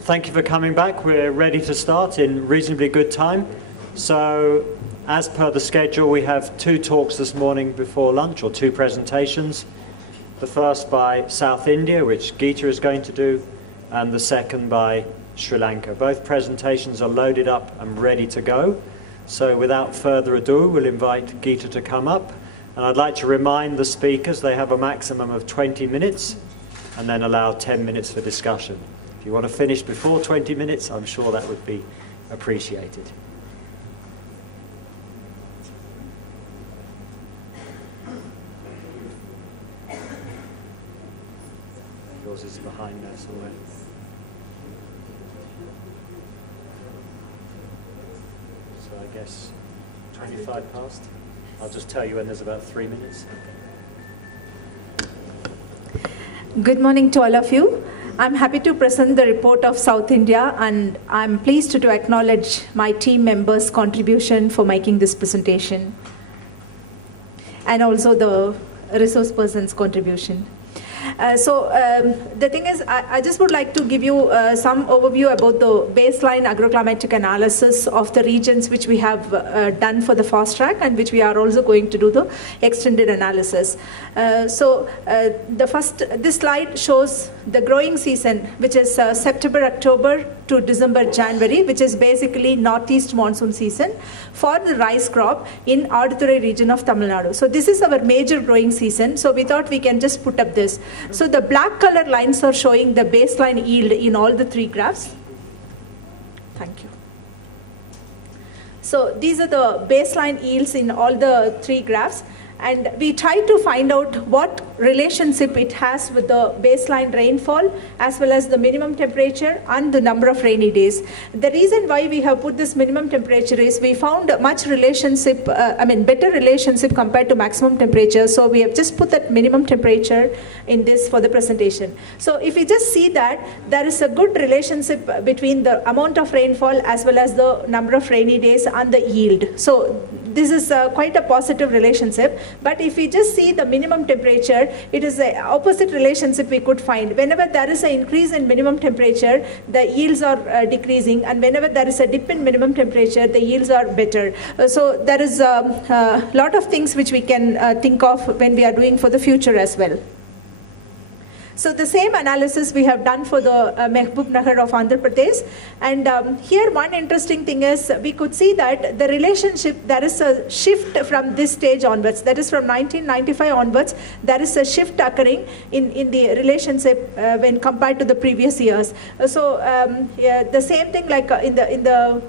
thank you for coming back. We're ready to start in reasonably good time. So, as per the schedule, we have 2 talks this morning before lunch, or 2 presentations. The first by South India, which Geeta is going to do, and the second by Sri Lanka. Both presentations are loaded up and ready to go. So without further ado, we'll invite Geeta to come up. And I'd like to remind the speakers they have a maximum of 20 minutes and then allow 10 minutes for discussion. If you want to finish before 20 minutes, I'm sure that would be appreciated. Yours is behind there somewhere. So I guess 25 past. I'll just tell you when there's about 3 minutes. Good morning to all of you. I'm happy to present the report of South India, and I'm pleased to acknowledge my team members' contribution for making this presentation, and also the resource person's contribution. The thing is, I just would like to give you some overview about the baseline agroclimatic analysis of the regions which we have done for the fast track, and which we are also going to do the extended analysis. This slide shows the growing season, which is September, October to December, January, which is basically northeast monsoon season for the rice crop in Aduthurei region of Tamil Nadu. So this is our major growing season. So we thought we can just put up this. So the black color lines are showing the baseline yield in all the 3 graphs. Thank you. So these are the baseline yields in all the 3 graphs. And we try to find out what relationship it has with the baseline rainfall, as well as the minimum temperature and the number of rainy days. The reason why we have put this minimum temperature is we found much relationship, better relationship compared to maximum temperature. So we have just put that minimum temperature in this for the presentation. So if we just see that there is a good relationship between the amount of rainfall as well as the number of rainy days and the yield. So this is quite a positive relationship. But if we just see the minimum temperature, it is the opposite relationship we could find. Whenever there is an increase in minimum temperature, the yields are decreasing, and whenever there is a dip in minimum temperature, the yields are better. So there is a lot of things which we can think of when we are doing for the future as well. So the same analysis we have done for the Mehboob of Andhra Pradesh. And here one interesting thing is we could see that the relationship, there is a shift from this stage onwards. That is from 1995 onwards, there is a shift occurring in the relationship when compared to the previous years. The same thing like in the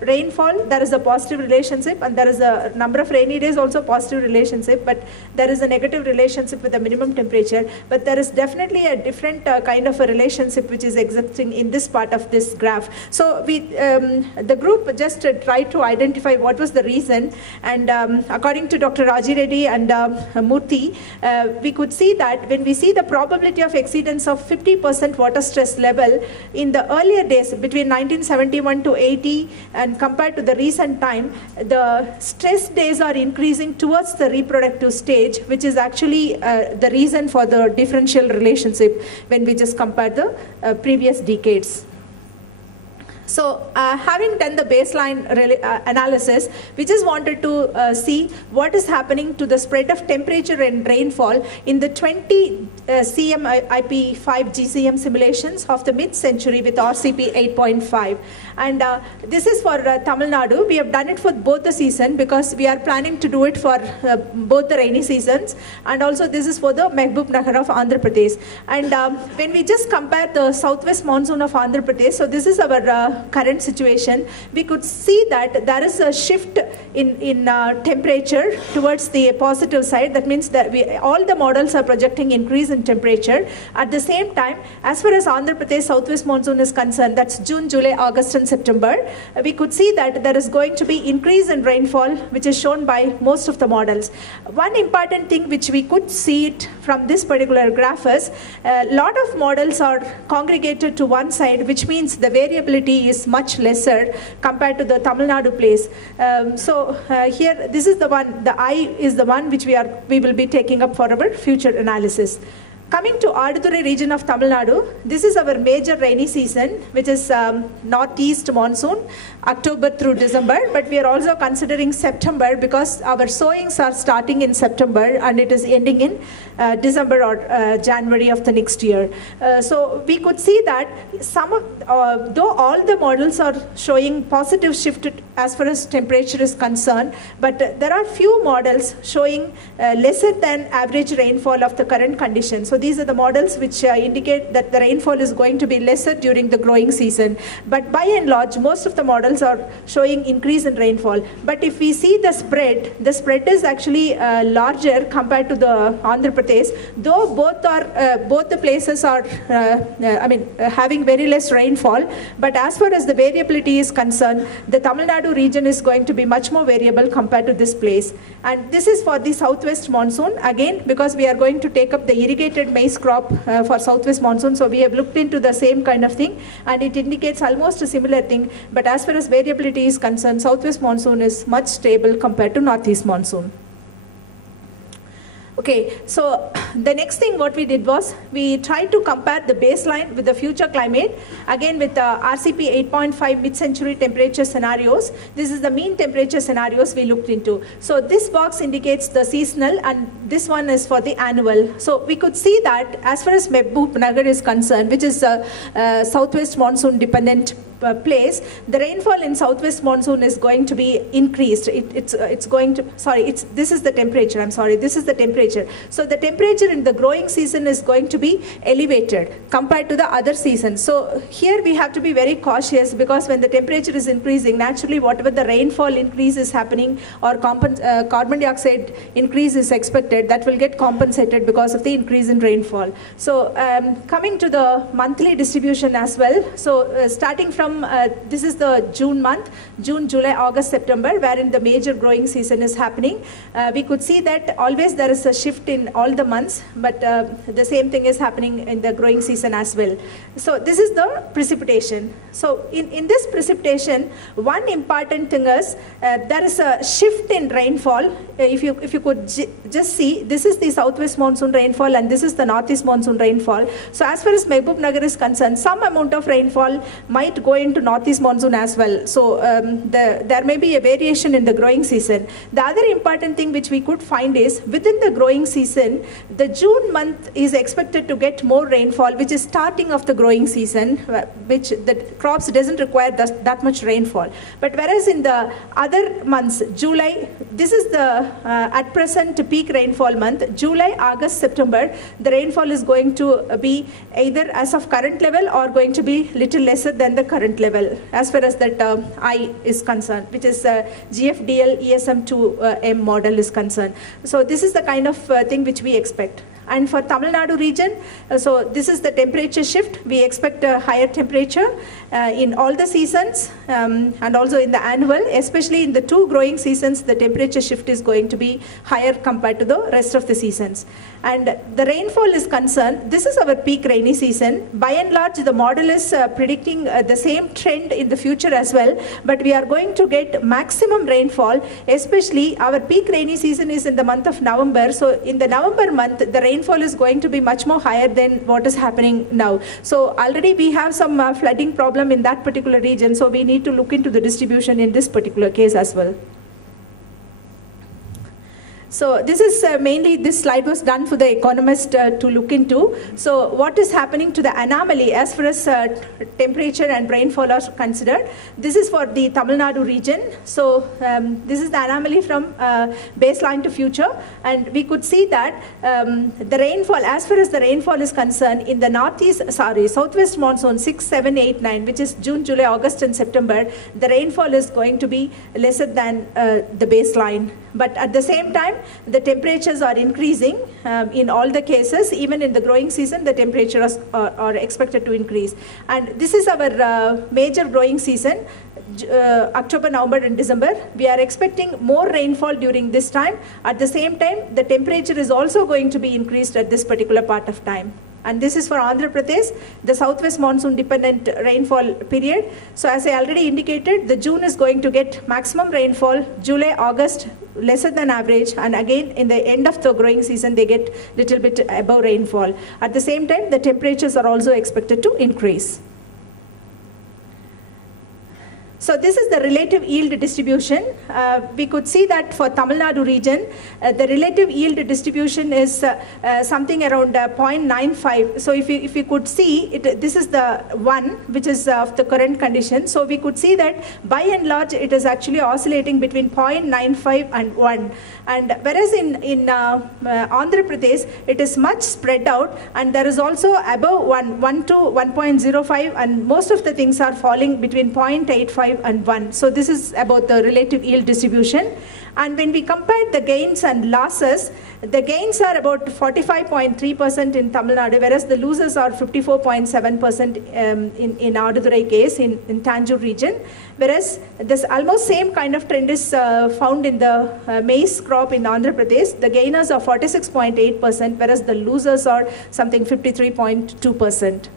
rainfall, there is a positive relationship, and there is a number of rainy days also positive relationship, but there is a negative relationship with the minimum temperature. But there is definitely a different kind of a relationship which is existing in this part of this graph. So the group just tried to identify what was the reason, and according to Dr. Raji Reddy and Murthy, we could see that when we see the probability of exceedance of 50% water stress level in the earlier days between 1971 to 80 and compared to the recent time, the stress days are increasing towards the reproductive stage, which is actually the reason for the differential relationship when we just compare the previous decades. So having done the baseline analysis, we just wanted to see what is happening to the spread of temperature and rainfall in the 20 cm IP5 GCM simulations of the mid-century with RCP 8.5. And this is for Tamil Nadu. We have done it for both the season because we are planning to do it for both the rainy seasons. And also this is for the Mehboob Nagar of Andhra Pradesh. And when we just compare the southwest monsoon of Andhra Pradesh, so this is our current situation, we could see that there is a shift in temperature towards the positive side. That means that all the models are projecting increase in temperature. At the same time, as far as Andhra Pradesh southwest monsoon is concerned, that's June, July, August and September, we could see that there is going to be increase in rainfall, which is shown by most of the models. One important thing which we could see it from this particular graph is a lot of models are congregated to one side, which means the variability is much lesser compared to the Tamil Nadu place. Here, this is the one, the I is the one which we will be taking up for our future analysis. Coming to Aduthurai region of Tamil Nadu, this is our major rainy season, which is northeast monsoon, October through December, but we are also considering September because our sowings are starting in September and it is ending in December or January of the next year. So we could see that though all the models are showing positive shift as far as temperature is concerned, but there are few models showing lesser than average rainfall of the current condition. So these are the models which indicate that the rainfall is going to be lesser during the growing season. But by and large, most of the models are showing increase in rainfall. But if we see the spread is actually larger compared to the Andhra Pradesh, though both the places are having very less rainfall. But as far as the variability is concerned, the Tamil Nadu region is going to be much more variable compared to this place. And this is for the southwest monsoon, again, because we are going to take up the irrigated maize crop for southwest monsoon. So we have looked into the same kind of thing, and it indicates almost a similar thing. But as far as variability is concerned, southwest monsoon is much stable compared to northeast monsoon. Okay, so the next thing what we did was we tried to compare the baseline with the future climate, again with the RCP 8.5 mid-century temperature scenarios. This is the mean temperature scenarios we looked into. So this box indicates the seasonal and this one is for the annual. So we could see that as far as Mehboob Nagar is concerned, which is a southwest monsoon dependent place, the rainfall in southwest monsoon is going to be increased. This is the temperature. So the temperature in the growing season is going to be elevated compared to the other seasons. So here we have to be very cautious because when the temperature is increasing, naturally whatever the rainfall increase is happening or carbon dioxide increase is expected, that will get compensated because of the increase in rainfall. So coming to the monthly distribution as well. So starting from this is the June month, June, July, August, September, wherein the major growing season is happening. We could see that always there is a shift in all the months, but the same thing is happening in the growing season as well. So this is the precipitation. So in this precipitation, one important thing is there is a shift in rainfall. If you could just see, this is the southwest monsoon rainfall and this is the northeast monsoon rainfall. So as far as Mehboob Nagar is concerned, some amount of rainfall might go into northeast monsoon as well. So there may be a variation in the growing season. The other important thing which we could find is within the growing season, the June month is expected to get more rainfall, which is starting of the growing season, which the crops doesn't require that much rainfall. But whereas in the other months, July, this is the at present peak rainfall month, July, August, September, the rainfall is going to be either as of current level or going to be little lesser than the current level as far as that I is concerned, which is GFDL ESM2M model is concerned. So this is the kind of thing which we expect. And for Tamil Nadu region, so this is the temperature shift. We expect a higher temperature in all the seasons and also in the annual, especially in the two growing seasons, the temperature shift is going to be higher compared to the rest of the seasons. And the rainfall is concerned, this is our peak rainy season. By and large, the model is predicting the same trend in the future as well, but we are going to get maximum rainfall, especially our peak rainy season is in the month of November. So in the November month, the rainfall is going to be much more higher than what is happening now. So already we have some flooding problem in that particular region, so we need to look into the distribution in this particular case as well. So this is mainly, this slide was done for the economist to look into. So what is happening to the anomaly as far as temperature and rainfall are considered. This is for the Tamil Nadu region. So this is the anomaly from baseline to future. And we could see that the rainfall, as far as the rainfall is concerned, in the southwest monsoon 6, 7, 8, 9, which is June, July, August and September, the rainfall is going to be lesser than the baseline. But at the same time, the temperatures are increasing in all the cases. Even in the growing season, the temperatures are expected to increase. And this is our major growing season, October, November and December. We are expecting more rainfall during this time. At the same time, the temperature is also going to be increased at this particular part of time. And this is for Andhra Pradesh, the southwest monsoon dependent rainfall period. So as I already indicated, the June is going to get maximum rainfall, July, August lesser than average, and again in the end of the growing season they get little bit above rainfall. At the same time, the temperatures are also expected to increase. So this is the relative yield distribution. We could see that for Tamil Nadu region, the relative yield distribution is something around 0.95. So if you could see, this is the one which is of the current condition. So we could see that by and large it is actually oscillating between 0.95 and 1. And whereas in Andhra Pradesh, it is much spread out, and there is also above 1 to 1.05, and most of the things are falling between 0.85 and 1. So this is about the relative yield distribution. And when we compare the gains and losses, the gains are about 45.3% in Tamil Nadu, whereas the losses are 54.7% in Adudurai case, in Tanjore region. Whereas this almost same kind of trend is found in the maize crop in Andhra Pradesh. The gainers are 46.8%, whereas the losers are something 53.2%.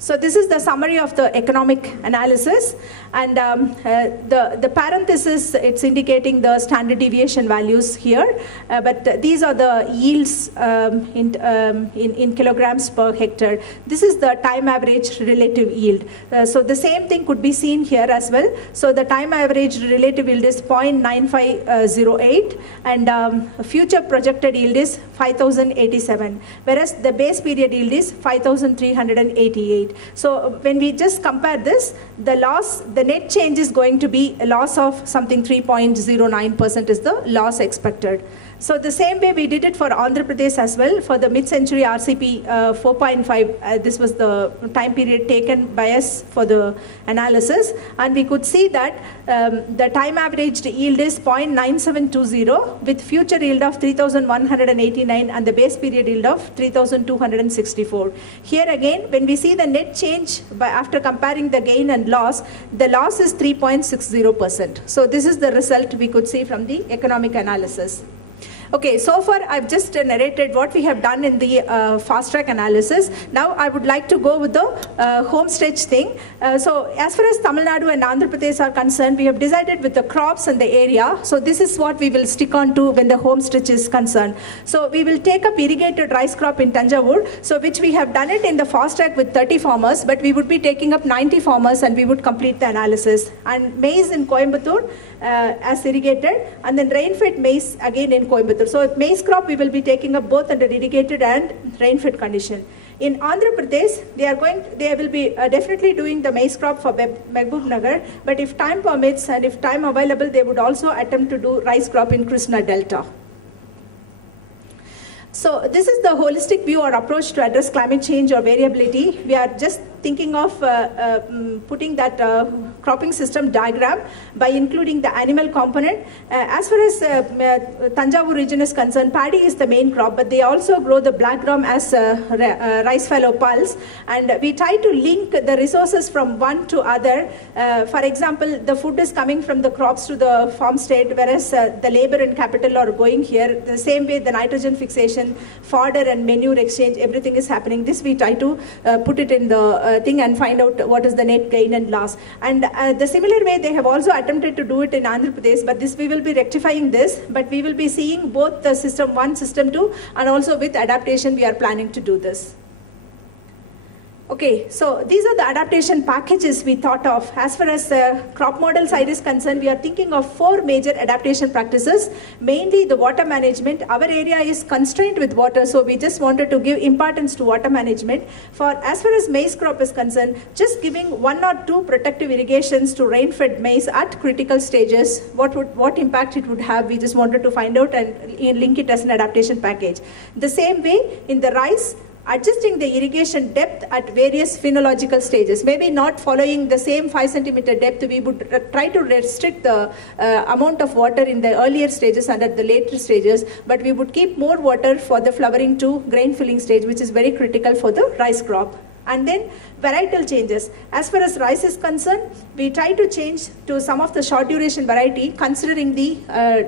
So this is the summary of the economic analysis, and the parenthesis, it's indicating the standard deviation values here, but these are the yields in kilograms per hectare. This is the time average relative yield. So the same thing could be seen here as well. So the time average relative yield is 0.9508, and future projected yield is 5087, whereas the base period yield is 5388. So when we just compare this, the net change is going to be a loss of something 3.09% is the loss expected. So the same way we did it for Andhra Pradesh as well. For the mid-century RCP 4.5, this was the time period taken by us for the analysis, and we could see that the time averaged yield is 0.9720 with future yield of 3,189 and the base period yield of 3,264. Here again, when we see the net change after comparing the gain and loss, the loss is 3.60%. So this is the result we could see from the economic analysis. Okay, so far I've just narrated what we have done in the fast track analysis. Now I would like to go with the home stretch thing. So as far as Tamil Nadu and Andhra Pradesh are concerned, we have decided with the crops and the area. So this is what we will stick on to when the home stretch is concerned. So we will take up irrigated rice crop in Tanjavur, so which we have done it in the fast track with 30 farmers, but we would be taking up 90 farmers and we would complete the analysis. And maize in Coimbatore as irrigated, and then rain-fed maize again in Coimbatore. So maize crop we will be taking up both under irrigated and rain-fed condition. In Andhra Pradesh, they will be definitely doing the maize crop for Mehboob Nagar, but if time permits and if time available, they would also attempt to do rice crop in Krishna Delta. So this is the holistic view or approach to address climate change or variability. We are just thinking of putting that cropping system diagram by including the animal component. As far as Tanjavur region is concerned, paddy is the main crop, but they also grow the black gram as rice fallow pulse, and we try to link the resources from one to other. For example, the food is coming from the crops to the farmstead, whereas the labor and capital are going here. The same way the nitrogen fixation, fodder and manure exchange, everything is happening. This we try to put it in the thing and find out what is the net gain and loss. And the similar way they have also attempted to do it in Andhra Pradesh, but this we will be rectifying this, but we will be seeing both the system 1, system 2, and also with adaptation we are planning to do this. Okay, so these are the adaptation packages we thought of. As far as the crop model side is concerned, we are thinking of 4 major adaptation practices, mainly the water management. Our area is constrained with water, so we just wanted to give importance to water management. For as far as maize crop is concerned, just giving 1 or 2 protective irrigations to rain-fed maize at critical stages, what impact it would have, we just wanted to find out and link it as an adaptation package. The same way in the rice, adjusting the irrigation depth at various phenological stages. Maybe not following the same 5 centimeter depth, we would try to restrict the amount of water in the earlier stages and at the later stages, but we would keep more water for the flowering to grain filling stage, which is very critical for the rice crop. And then varietal changes. As far as rice is concerned, we try to change to some of the short duration variety, considering the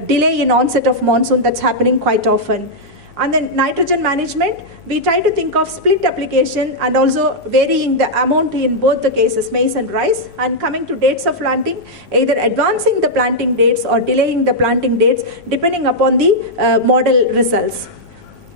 delay in onset of monsoon that's happening quite often. And then nitrogen management, we try to think of split application and also varying the amount in both the cases, maize and rice. And coming to dates of planting, either advancing the planting dates or delaying the planting dates depending upon the model results.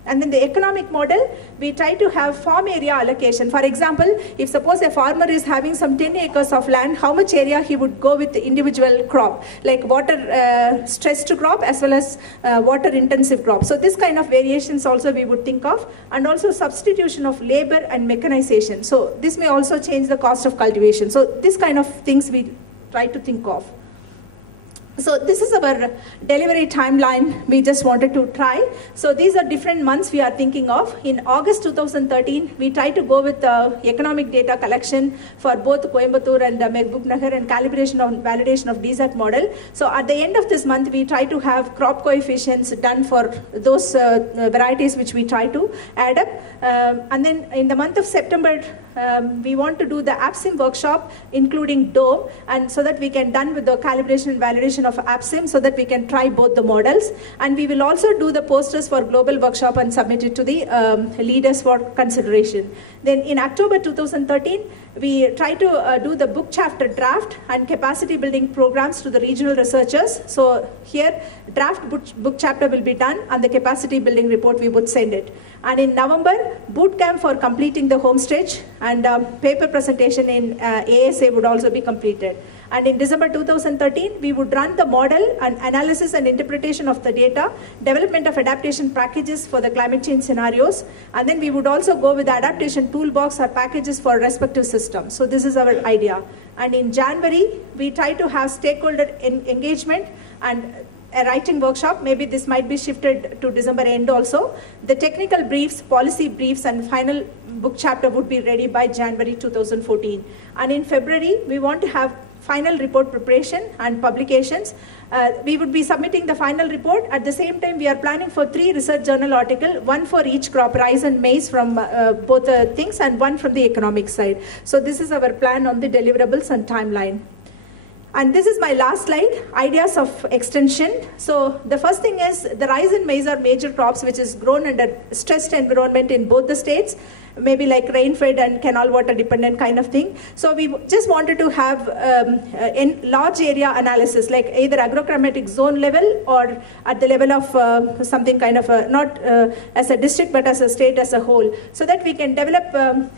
And then the economic model, we try to have farm area allocation. For example, if suppose a farmer is having some 10 acres of land, how much area he would go with the individual crop, like water stressed crop as well as water intensive crop. So this kind of variations also we would think of, and also substitution of labor and mechanization. So this may also change the cost of cultivation. So this kind of things we try to think of. So this is our delivery timeline we just wanted to try. So these are different months we are thinking of. In August 2013, we tried to go with economic data collection for both Coimbatore and Mehboob and calibration and validation of DSAT model. So at the end of this month, we try to have crop coefficients done for those varieties which we try to add up. And then in the month of September, we want to do the APSIM workshop, including DOME, and so that we can done with the calibration and validation of APSIM so that we can try both the models. And we will also do the posters for global workshop and submit it to the leaders for consideration. Then in October 2013, we try to do the book chapter draft and capacity building programs to the regional researchers. So here, draft book chapter will be done and the capacity building report we would send it. And in November, boot camp for completing the home stretch and paper presentation in ASA would also be completed. And in December 2013, we would run the model and analysis and interpretation of the data, development of adaptation packages for the climate change scenarios, and then we would also go with the adaptation toolbox or packages for respective systems. So this is our idea. And in January, we try to have stakeholder engagement and a writing workshop. Maybe this might be shifted to December end also. The technical briefs, policy briefs, and final book chapter would be ready by January 2014. And in February, we want to have final report preparation and publications. We would be submitting the final report. At the same time, we are planning for 3 research journal articles, 1 for each crop, rice and maize from both things, and 1 from the economic side. So this is our plan on the deliverables and timeline. And this is my last slide, ideas of extension. So the first thing is the rice and maize are major crops which is grown under stressed environment in both the states, maybe like rain-fed and canal water dependent kind of thing. So we just wanted to have in large area analysis, like either agroclimatic zone level or at the level of something kind of not as a district but as a state as a whole, so that we can develop.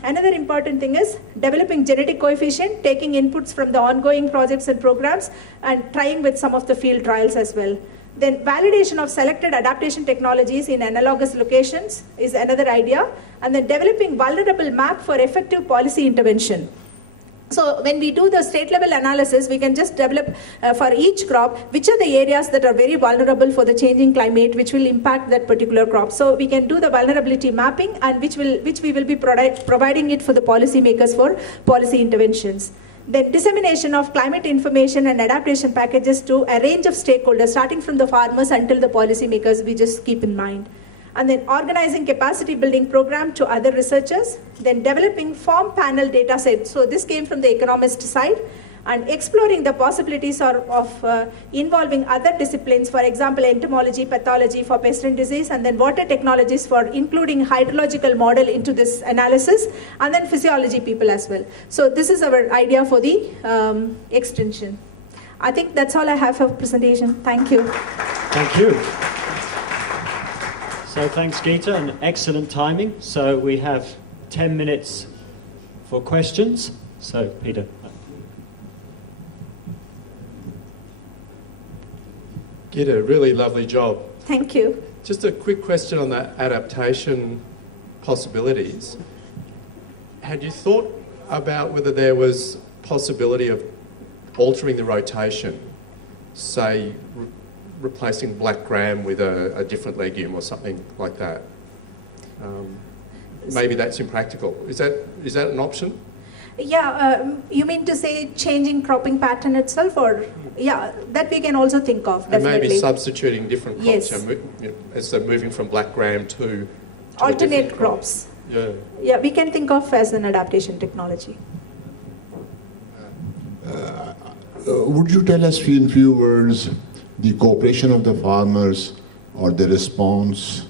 Another important thing is developing genetic coefficient, taking inputs from the ongoing projects and programs and trying with some of the field trials as well. Then validation of selected adaptation technologies in analogous locations is another idea. And then developing vulnerable map for effective policy intervention. So when we do the state level analysis, we can just develop for each crop, which are the areas that are very vulnerable for the changing climate, which will impact that particular crop. So we can do the vulnerability mapping, and which we will be providing it for the policymakers for policy interventions. Then dissemination of climate information and adaptation packages to a range of stakeholders, starting from the farmers until the policymakers, we just keep in mind. And then organizing capacity building program to other researchers, then developing farm panel data sets. So this came from the economist side, and exploring the possibilities of involving other disciplines, for example, entomology, pathology for pest and disease, and then water technologies for including hydrological model into this analysis, and then physiology people as well. So this is our idea for the extension. I think that's all I have for presentation. Thank you. Thank you. So thanks, Geeta, and excellent timing. So we have 10 minutes for questions. So, Peter. Geeta, really lovely job. Thank you. Just a quick question on the adaptation possibilities. Had you thought about whether there was possibility of altering the rotation, say replacing black gram with a different legume or something like that? Maybe that's impractical. Is that an option? Yeah, you mean to say changing cropping pattern itself, or yeah, that we can also think of, definitely. And maybe substituting different crops, yes. Instead of moving from black gram to alternate crops. Yeah. Yeah, we can think of as an adaptation technology. Would you tell us in few words the cooperation of the farmers or the response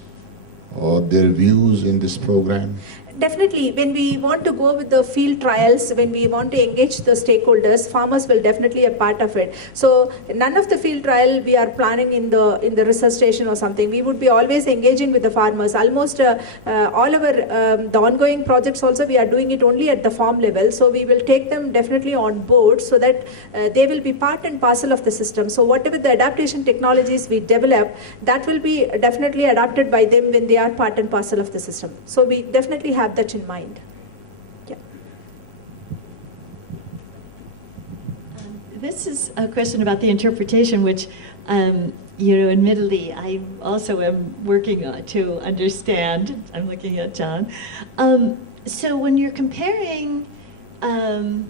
their views in this program? Definitely, when we want to go with the field trials, when we want to engage the stakeholders, farmers will definitely be a part of it. So none of the field trial we are planning in the research station or something. We would be always engaging with the farmers. Almost all our the ongoing projects also we are doing it only at the farm level. So we will take them definitely on board so that they will be part and parcel of the system. So whatever the adaptation technologies we develop, that will be definitely adapted by them when they are part and parcel of the system. So we definitely have that in mind. Yeah. This is a question about the interpretation, which, admittedly, I also am working on to understand. I'm looking at John. So when you're comparing Tamil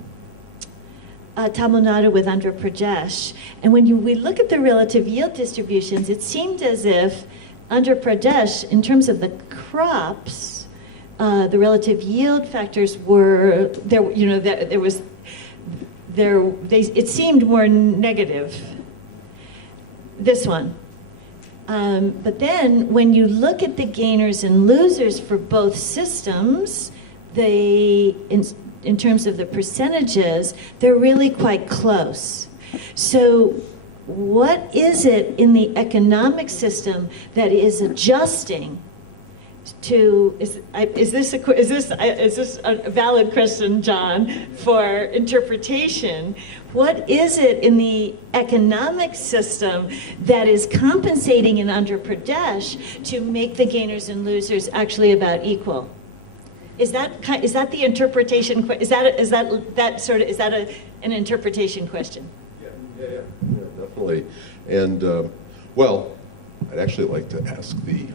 Nadu with Andhra Pradesh, and when we look at the relative yield distributions, it seemed as if Andhra Pradesh, in terms of the crops, the relative yield factors were there. It seemed more negative. This one, but then when you look at the gainers and losers for both systems, in terms of the percentages, they're really quite close. So, what is it in the economic system that is adjusting to, is this a valid question, John, for interpretation? What is it in the economic system that is compensating in Andhra Pradesh to make the gainers and losers actually about equal? Is that the interpretation? Is that an interpretation question? Yeah, definitely. And well, I'd actually like to ask the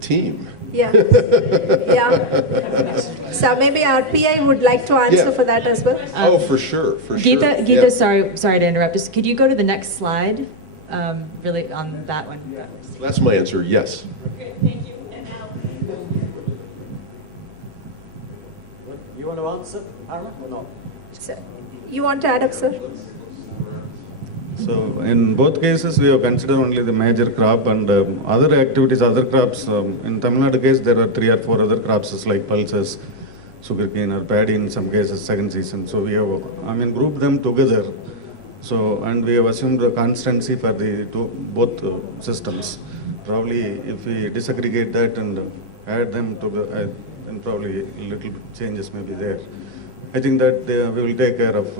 team. Yeah. Yeah. So maybe our PI would like to answer for that as well. Oh, for sure. Geetha, yeah. sorry to interrupt. Just could you go to the next slide? Really on that one. That's my answer. Yes. Okay, thank you. And now, You want to answer, Aaron, or not? So, you want to add up, sir? So in both cases, we have considered only the major crop and other activities, other crops. In Tamil Nadu case, there are 3 or 4 other crops like pulses, sugarcane or paddy in some cases, second season. So we have, grouped them together. So, and we have assumed the constancy for both systems. Probably if we disaggregate that and add them together, then probably little changes may be there. I think that we will take care of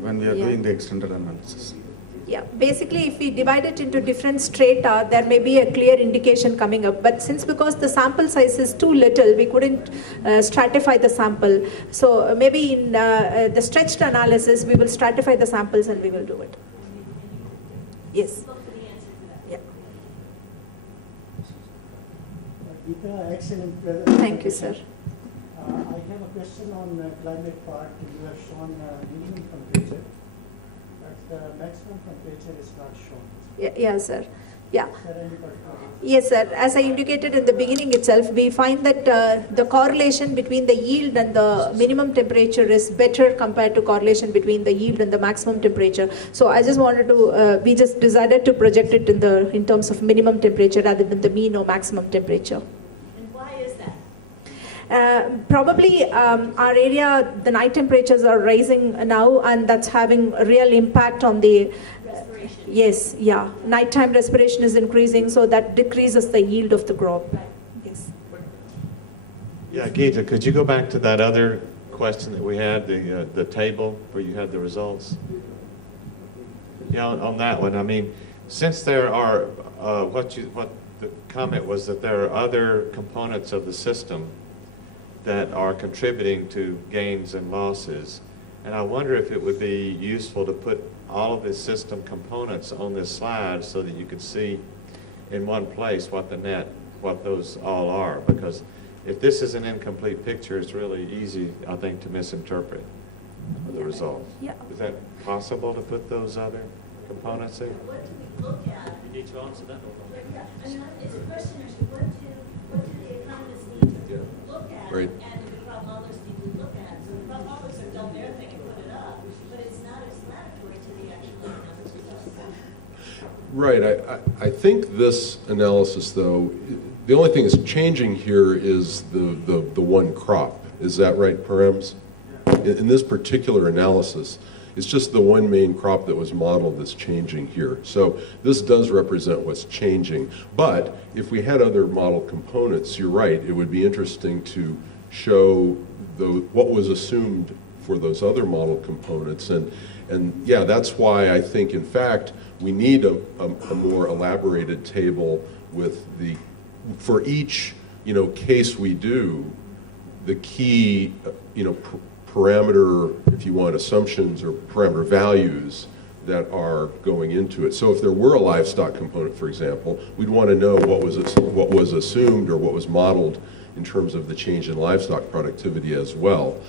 when we are doing the extended analysis. Yeah, basically if we divide it into different strata, there may be a clear indication coming up. But because the sample size is too little, we couldn't stratify the sample. So maybe in the stretched analysis, we will stratify the samples and we will do it. Yes. Yeah. Geetha, excellent presentation. Thank you, sir. I have a question on climate part. You have shown minimum temperature, but the maximum temperature is not shown. Yeah, sir. Yeah. Is there any particular reason? Yes, sir. As I indicated in the beginning itself, we find that the correlation between the yield and the minimum temperature is better compared to correlation between the yield and the maximum temperature. So I just wanted to, we just decided to project it in terms of minimum temperature rather than the mean or maximum temperature. and why is that? Probably our area, the night temperatures are rising now, and that's having a real impact on the Respiration. yes, yeah. Nighttime respiration is increasing, so that decreases the yield of the crop. Yes. Yeah, Geetha, could you go back to that other question that we had, the table where you had the results? Yeah, on that one, I mean, since there are, what the comment was that there are other components of the system that are contributing to gains and losses, and I wonder if it would be useful to put all of the system components on this slide so that you could see in one place what those all are, because if this is an incomplete picture, it's really easy, I think, to misinterpret the results. Yeah. Is that possible to put those other components in? What do we look at? You need to answer that or not? Yeah, I mean, it's a question actually, what do the economists need to look at? Right. And the crop modelers need to look at? So the crop modelers have done their thing and put it up, but it's not explanatory to the actual economic results. Right. I think this analysis, though, the only thing that's changing here is the one crop. Is that right, Parems? In this particular analysis, it's just the one main crop that was modeled that's changing here. So this does represent what's changing. But if we had other model components, you're right, it would be interesting to show what was assumed for those other model components. And yeah, that's why I think, in fact, we need a more elaborated table with for each, case we do, the key, parameter, if you want, assumptions or parameter values that are going into it. So if there were a livestock component, for example, we'd want to know what was assumed or what was modeled in terms of the change in livestock productivity as well.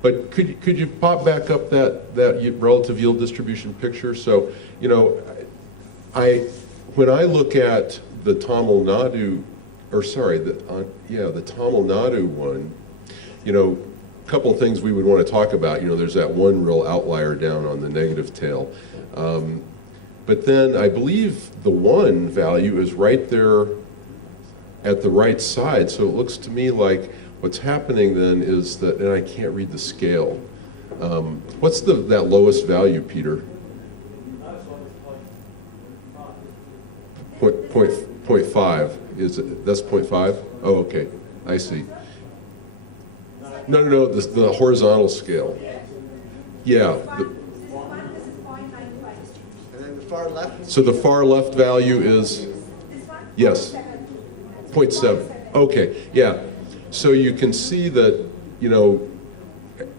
But could you pop back up that relative yield distribution picture? So, when I look at the Tamil Nadu, the Tamil Nadu one, a couple of things we would want to talk about. There's that one real outlier down on the negative tail. But then I believe the one value is right there at the right side. So it looks to me like what's happening then is that, and I can't read the scale. What's that lowest value, Peter? 0.5. That's 0.5? Oh, okay. I see. No, the horizontal scale. Yeah. This is 0.95. And then the far left? So the far left value is? This one? Yes. 0.7. Okay, yeah. So you can see that,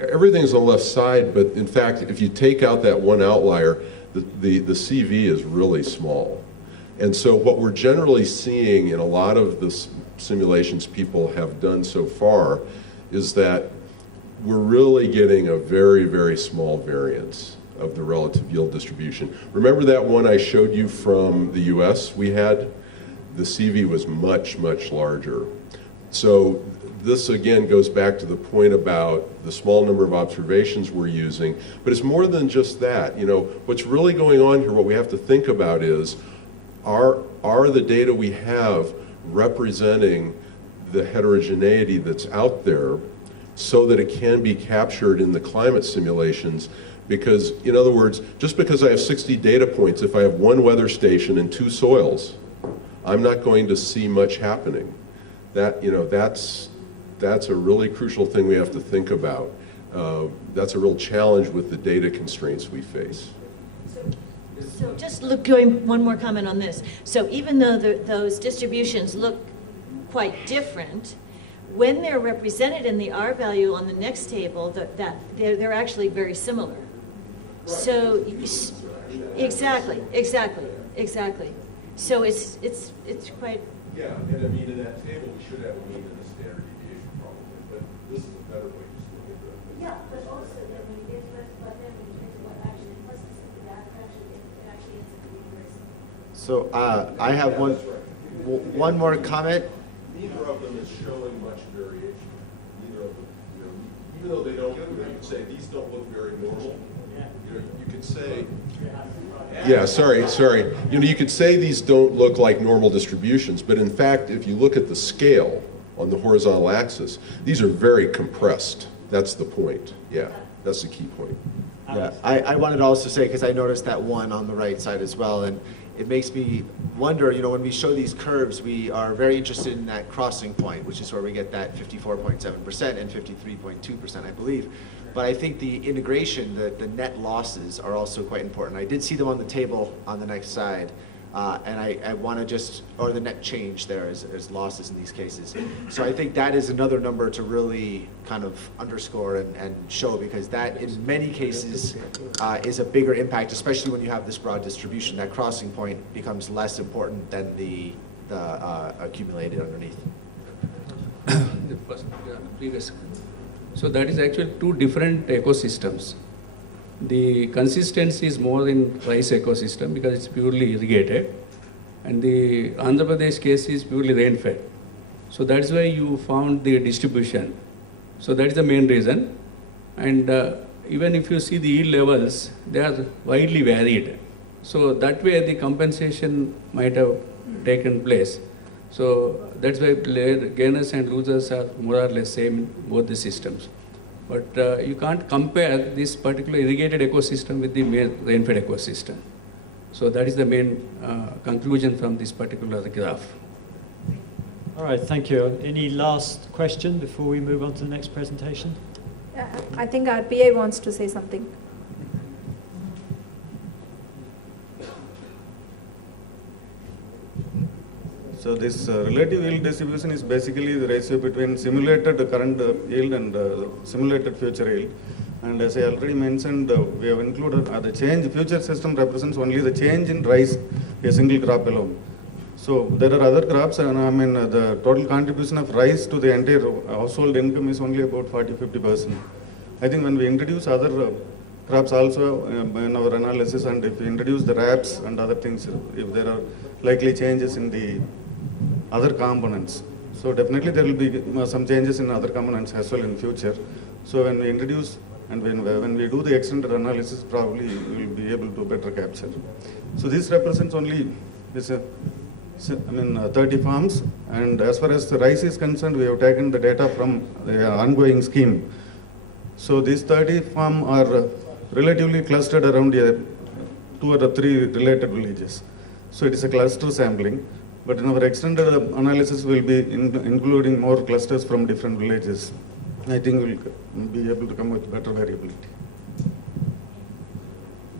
everything's on the left side, but in fact, if you take out that one outlier, the CV is really small. And so what we're generally seeing in a lot of the simulations people have done so far is that we're really getting a very, very small variance of the relative yield distribution. Remember that one I showed you from the US we had? The CV was much, much larger. So this again goes back to the point about the small number of observations we're using, but it's more than just that. What's really going on here, what we have to think about is, are the data we have representing the heterogeneity that's out there so that it can be captured in the climate simulations? Because, in other words, just because I have 60 data points, if I have one weather station and 2 soils, I'm not going to see much happening. That's a really crucial thing we have to think about. That's a real challenge with the data constraints we face. So just going one more comment on this. So even though those distributions look quite different, when they're represented in the R value on the next table, they're actually very similar. Right. So exactly. So it's quite. Yeah, and I mean in that table we should have a mean and a standard deviation probably, but this is a better way to look at it. Yeah, but also but then when you think about actually plus that actually ends up being very similar. So I have one more comment. Neither of them is showing much variation. Neither of them, even though they don't, you could say these don't look very normal. You could say, yeah, sorry. You could say these don't look like normal distributions, but in fact, if you look at the scale on the horizontal axis, these are very compressed. That's the point. Yeah, that's the key point. Yeah, I wanted to also say, because I noticed that one on the right side as well, and it makes me wonder, when we show these curves, we are very interested in that crossing point, which is where we get that 54.7% and 53.2%, I believe. But I think the integration, the net losses are also quite important. I did see them on the table on the next side, and I want to or the net change there is losses in these cases. So I think that is another number to really kind of underscore and show, because that in many cases is a bigger impact, especially when you have this broad distribution. That crossing point becomes less important than the accumulated underneath. The previous. So that is actually 2 different ecosystems. The consistency is more in rice ecosystem because it's purely irrigated, and the Andhra Pradesh case is purely rain-fed. So that's why you found the distribution. So that is the main reason. And even if you see the yield levels, they are widely varied. So that way the compensation might have taken place. So that's why gainers and losers are more or less same in both the systems. But you can't compare this particular irrigated ecosystem with the rain-fed ecosystem. So that is the main conclusion from this particular graph. All right, thank you. Any last question before we move on to the next presentation? I think our PA wants to say something. So this relative yield distribution is basically the ratio between simulated current yield and simulated future yield. And as I already mentioned, we have included the change. Future system represents only the change in rice, a single crop alone. So there are other crops, and I mean the total contribution of rice to the entire household income is only about 40-50%. I think when we introduce other crops also in our analysis, and if we introduce the RAPs and other things, if there are likely changes in the other components. So definitely there will be some changes in other components as well in future. So when we introduce and when we do the extended analysis, probably we will be able to better capture. So this represents only this, 30 farms. And as far as the rice is concerned, we have taken the data from the ongoing scheme. So these 30 farms are relatively clustered around 2 or 3 related villages. So it is a cluster sampling. But in our extended analysis, we'll be including more clusters from different villages. I think we'll be able to come with better variability.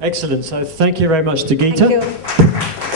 Excellent. So thank you very much to Geeta. Thank you.